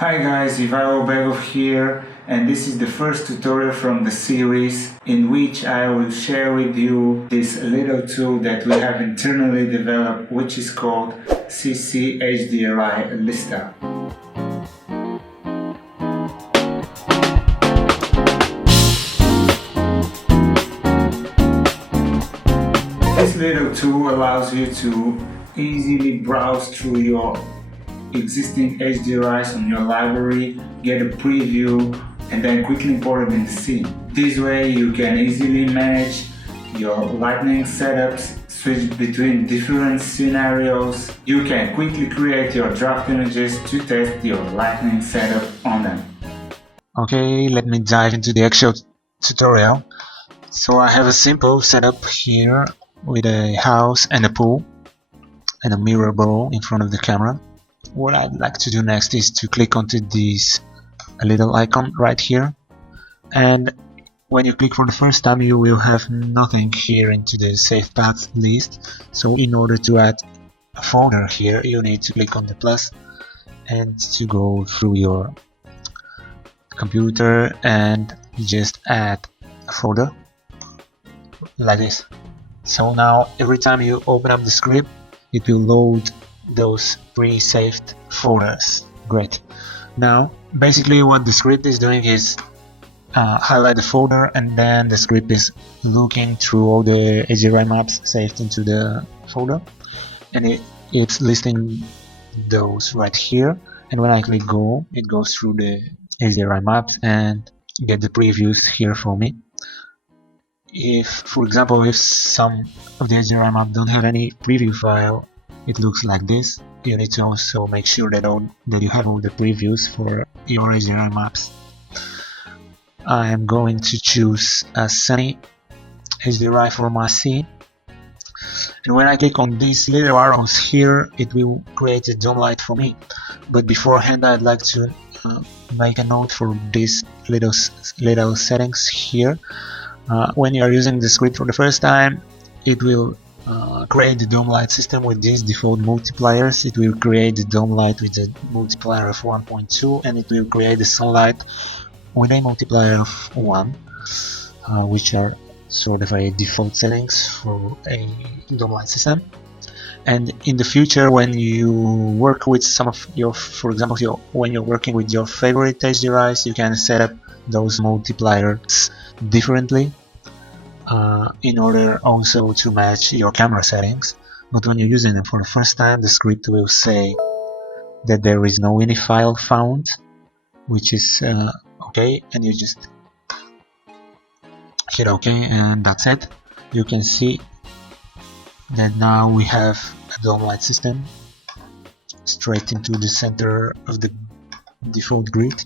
Hi guys, Ivailo Begov here, and this is the first tutorial from the series in which I will share with you this little tool that we have internally developed, which is called CC HDRI Lista. This little tool allows you to easily browse through your existing HDRIs on your library, get a preview, and then quickly import it in the scene. This way you can easily manage your lighting setups, switch between different scenarios. You can quickly create your draft images to test your lighting setup on them. Okay, let me dive into the actual tutorial. So I have a simple setup here with a house and a pool and a mirror ball in front of the camera. What I'd like to do next is to click onto this little icon right here, and when you click for the first time you will have nothing here into the save path list. So in order to add a folder here you need to click on the plus and to go through your computer and just add a folder like this. So now every time you open up the script it will load those pre-saved folders. Great. Now basically what the script is doing is highlight the folder, and then the script is looking through all the HDRI maps saved into the folder, and it's listing those right here. And when I click go, it goes through the HDRI maps and get the previews here for me. If, for example, if some of the HDRI maps don't have any preview file, it looks like this. You need to also make sure that you have all the previews for your HDRI maps. I am going to choose a sunny HDRI for my scene, and when I click on these little arrows here it will create a dome light for me. But beforehand I'd like to make a note for these little settings here. When you are using the script for the first time, it will create the dome light system with these default multipliers. It will create the dome light with a multiplier of 1.2, and it will create the sunlight with a multiplier of 1, which are sort of a default settings for a dome light system. And in the future, when you work with some of your, for example, when you're working with your favorite HDRIs, you can set up those multipliers differently in order also to match your camera settings. But when you're using them for the first time, the script will say that there is no ini file found, which is okay, and you just hit OK, and that's it. You can see that now we have a dome light system straight into the center of the default grid.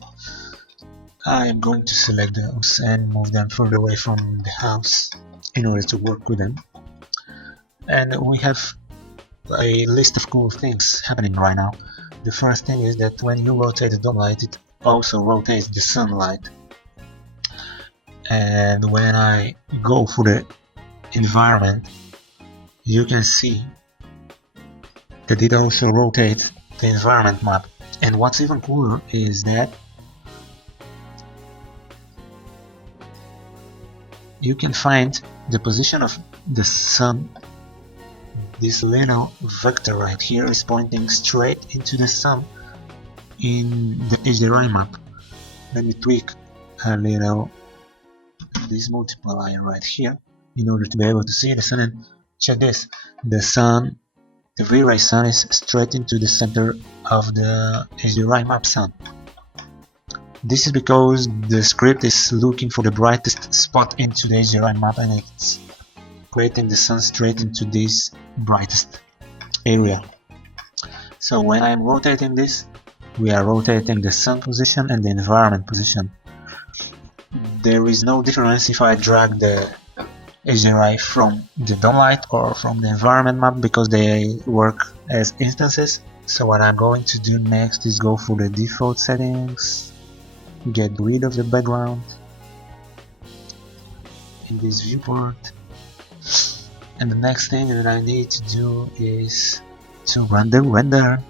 I am going to select those and move them further away from the house in order to work with them. And we have a list of cool things happening right now. The first thing is that when you rotate the dome light, it also rotates the sunlight. And when I go for the environment, you can see that it also rotates the environment map. And what's even cooler is that you can find the position of the sun. This little vector right here is pointing straight into the sun in the HDRI map. Let me tweak a little this multiplier right here in order to be able to see the sun. And check this, the sun, the V-ray sun is straight into the center of the HDRI map sun. This is because the script is looking for the brightest spot into the HDRI map, and it's creating the sun straight into this brightest area. So when I'm rotating this, we are rotating the sun position and the environment position. There is no difference if I drag the HDRI from the dome light or from the environment map, because they work as instances. So what I'm going to do next is go for the default settings, get rid of the background in this viewport, and the next thing that I need to do is to run the render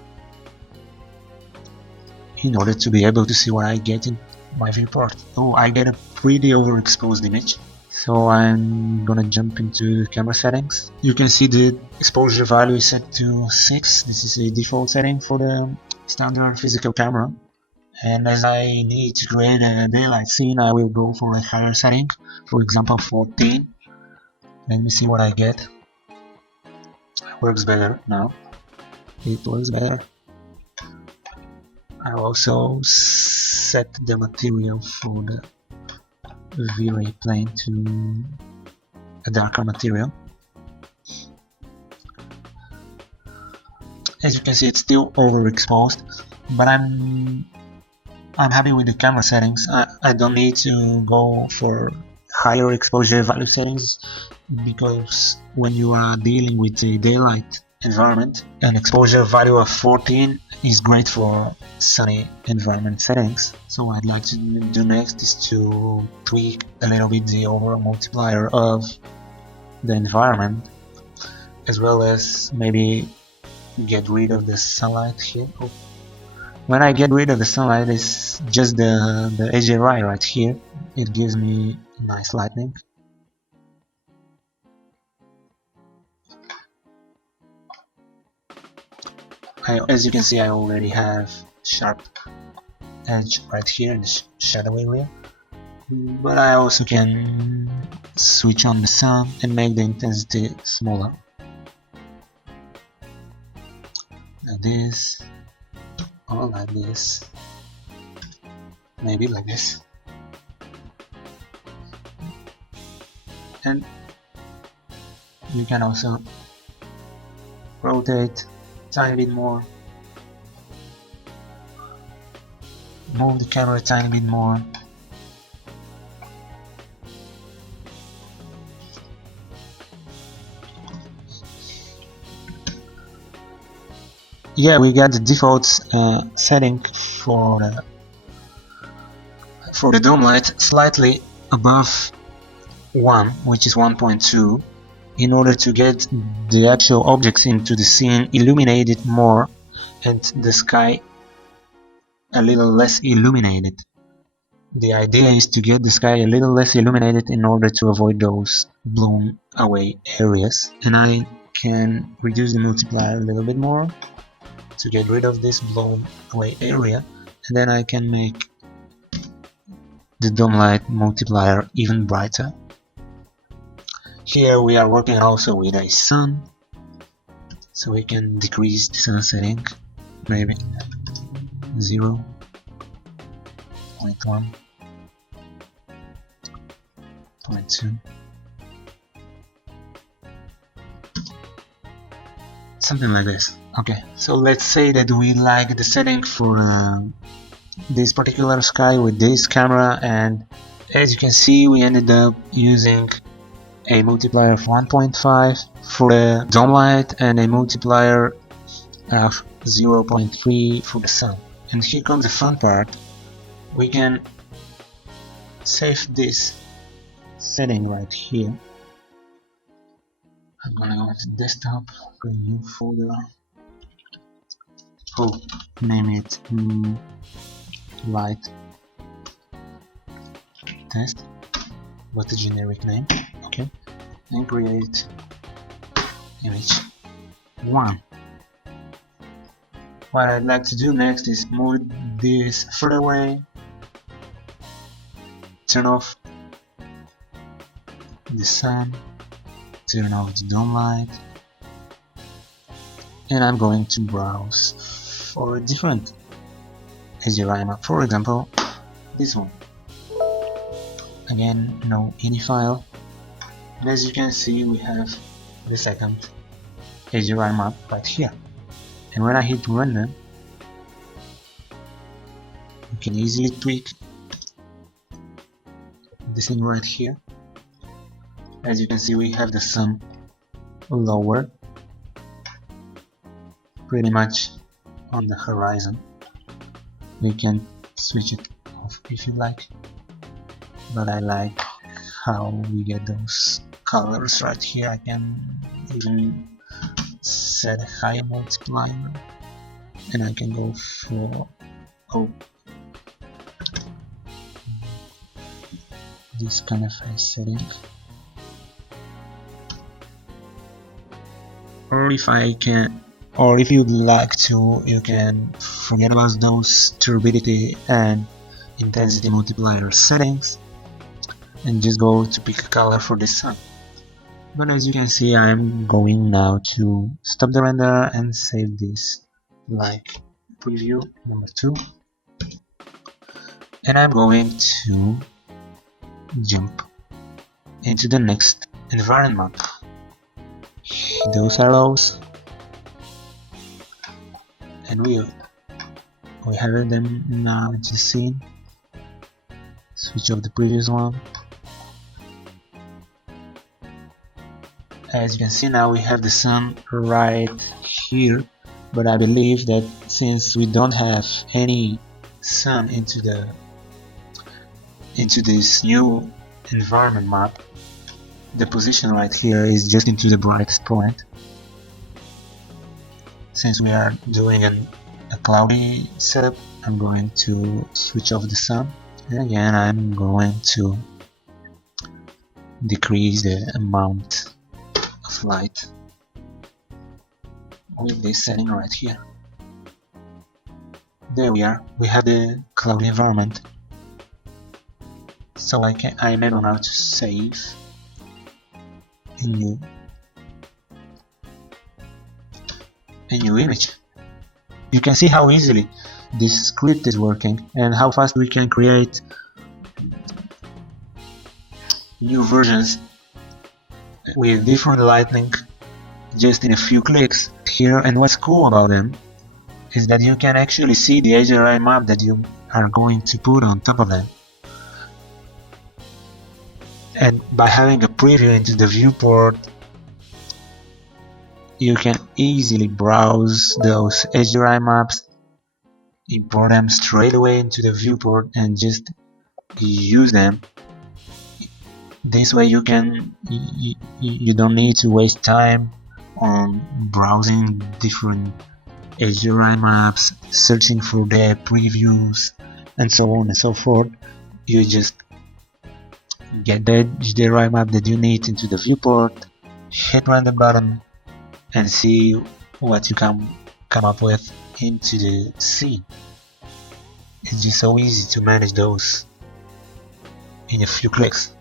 in order to be able to see what I get in my viewport. Oh, I get a pretty overexposed image. So I'm gonna jump into the camera settings. You can see the exposure value is set to 6. This is a default setting for the standard physical camera. And as I need to create a daylight scene, I will go for a higher setting, for example 14. Let me see what I get. It works better now. It works better. I also set the material for the V-ray plane to a darker material. As you can see, it's still overexposed, but I'm happy with the camera settings. I don't need to go for higher exposure value settings, because when you are dealing with a daylight environment, an exposure value of 14 is great for sunny environment settings. So what I'd like to do next is to tweak a little bit the overall multiplier of the environment, as well as maybe get rid of the sunlight here. Oh. When I get rid of the sunlight, it's just the HDRI right here. It gives me nice lighting. As you can see, I already have sharp edge right here in the shadow area, but I also can switch on the sun and make the intensity smaller, like this, or like this, maybe like this. And you can also rotate a tiny bit more, move the camera a tiny bit more. Yeah, we got the default setting for the dome light slightly above 1, which is 1.2, in order to get the actual objects into the scene illuminated more and the sky a little less illuminated. The idea is to get the sky a little less illuminated in order to avoid those blown away areas. And I can reduce the multiplier a little bit more to get rid of this blown away area, and then I can make the dome light multiplier even brighter. Here we are working also with a sun, so we can decrease the sun setting, maybe 0.1, 0.2, something like this. Okay, so let's say that we like the setting for this particular sky with this camera, and as you can see, we ended up using a multiplier of 1.5 for the dome light and a multiplier of 0.3 for the sun. And here comes the fun part. We can save this setting right here. I'm gonna go into desktop, create a new folder. Oh, name it light test. What's the generic name? Okay, and create image 1. What I'd like to do next is move this further away, turn off the sun, turn off the dome light, and I'm going to browse for a different HDRI map, for example this one. Again, no ini file, and as you can see we have the second HDRI map right here. And when I hit render, you can easily tweak this thing right here. As you can see, we have the sun lower, pretty much on the horizon. You can switch it off if you like, but I like how we get those colors right here. I can even set a higher multiplier, and I can go for oh, this kind of a setting. Or if you'd like to, you can forget about those turbidity and intensity multiplier settings and just go to pick a color for the sun. But as you can see, I'm going now to stop the render and save this like preview number 2, and I'm going to jump into the next environment. Those arrows, and we have them now into the scene. Switch off the previous one. As you can see, now we have the sun right here, but I believe that since we don't have any sun into this new environment map, the position right here is just into the brightest point. Since we are doing a cloudy setup, I'm going to switch off the sun, and again I'm going to decrease the amount of light with this setting right here. There we are, we have the cloudy environment. So I'm able now to save a new image. You can see how easily this script is working and how fast we can create new versions with different lighting just in a few clicks here. And what's cool about them is that you can actually see the HDRI map that you are going to put on top of them. And by having a preview into the viewport, you can easily browse those HDRI maps, import them straight away into the viewport and just use them. This way you don't need to waste time on browsing different HDRI maps, searching for their previews and so on and so forth. You just get the HDRI map that you need into the viewport, hit render button, and see what you can come up with into the scene. It's just so easy to manage those in a few clicks.